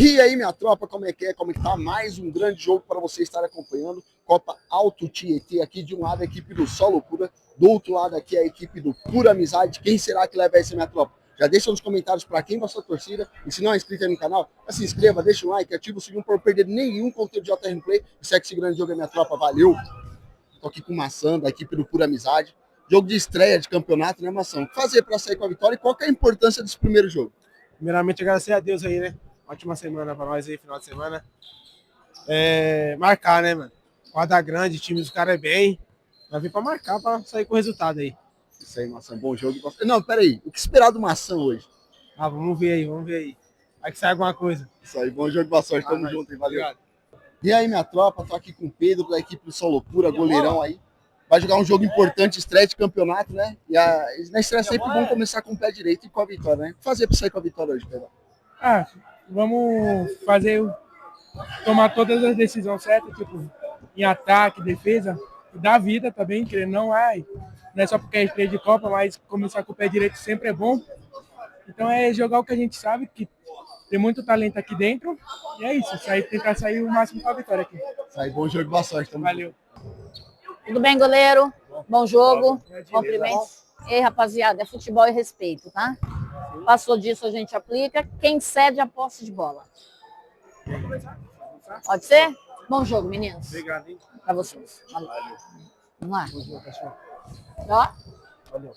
E aí, minha tropa, como é que é? Como é que tá? Mais um grande jogo para você estar acompanhando. Copa Alto Tietê, aqui de um lado a equipe do Só Loucura, do outro lado aqui a equipe do Pura Amizade. Quem será que leva essa, minha tropa? Já deixa nos comentários para quem vai sua torcida. E se não é inscrito aí no canal, se inscreva, deixa um like, ativa o sininho para não perder nenhum conteúdo de JR Play. E segue esse grande jogo aí, minha tropa. Valeu! Tô aqui com o Maçã, da equipe do Pura Amizade. Jogo de estreia de campeonato, né, Maçã? O que fazer para sair com a vitória e qual que é a importância desse primeiro jogo? Primeiramente, agradecer a Deus aí, né? Ótima semana pra nós aí, final de semana. Marcar, né, mano? Quadra grande, time dos caras é bem. Vai vir pra marcar, pra sair com o resultado aí. Isso aí, Maçã, bom jogo. Não, peraí, o que esperar do Maçã hoje? Vamos ver aí. Vai que sai alguma coisa. Isso aí, bom jogo, boa sorte, tamo junto, hein, valeu. Obrigado. E aí, minha tropa, tô aqui com o Pedro, da equipe do Só Loucura, goleirão aí. Vai jogar um jogo importante, estreia de campeonato, né? E na estreia é sempre bom começar com o pé direito e com a vitória, né? O que fazer pra sair com a vitória hoje, Pedro? Vamos tomar todas as decisões certas, tipo, em ataque, defesa, e dar vida também, que não é só porque é estreia de Copa, mas começar com o pé direito sempre é bom. Então é jogar o que a gente sabe, que tem muito talento aqui dentro, e é isso, tentar sair o máximo com a vitória aqui. Isso aí, bom jogo, boa sorte, tamo Valeu. Tudo bem, goleiro? Bom jogo. Cumprimentos. Ei, rapaziada, é futebol e respeito, tá? Passou disso, a gente aplica. Quem cede a posse de bola. Pode ser? Bom jogo, meninos. Obrigado, hein? Pra vocês. Valeu. Vamos lá. Bom jogo, pessoal. Ó. Valeu.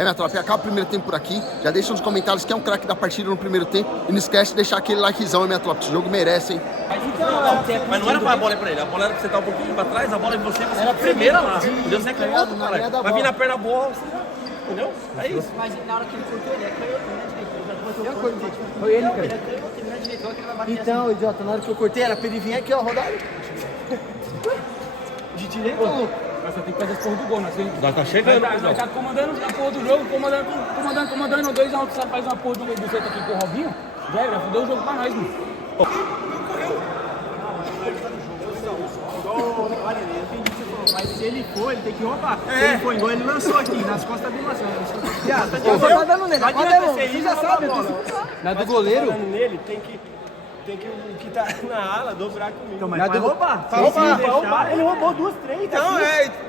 minha tropa, e acaba o primeiro tempo por aqui. Já deixa nos comentários quem é um craque da partida no primeiro tempo. E não esquece de deixar aquele likezão, minha tropa. Esse jogo merece, hein? Mas não era pra bola pra ele, a bola era pra você estar um pouquinho pra trás, a bola em você era primeira lá. Entendeu? Você é canhoto, cara. Vai vir na perna boa, entendeu? É isso. Mas na hora que ele cortou, ele é canhoto, né? Foi ele, cara. Então, idiota, na hora que eu cortei, era pra ele vir aqui, ó, rodado. De direita, louco. Mas você tem que fazer esse porra do gol, nós Tá chegando, nós tá comandando a porra do jogo, comandando 2x1, que faz uma porra do jeito aqui com o Robinho, já fudeu o jogo pra nós, mano. Mas se ele for, ele tem que roubar. Se ele for igual, ele lançou aqui, nas costas dele, lançou. Eu vou tá dando nele, Não adianta ser isso, já sabe. Na do goleiro? Nele, tem que o que tá na ala dobrar comigo. Então, mas vai roubar. Vai roubar. Ele roubou 2, 3. Não,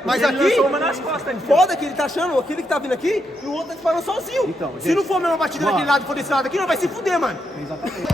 mas ele aqui, lançou uma nas costas. foda que ele tá achando, aquele que tá vindo aqui, e o outro tá disparando sozinho. Então, se não for a mesma batida daquele lado e for desse lado aqui, não vai se fuder, mano. Exatamente.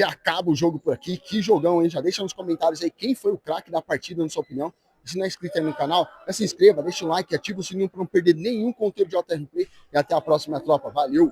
E acaba o jogo por aqui. Que jogão, hein? Já deixa nos comentários aí quem foi o craque da partida, na sua opinião. E se não é inscrito aí no canal, se inscreva, deixa o like, ativa o sininho para não perder nenhum conteúdo de JR Play. E até a próxima, tropa. Valeu!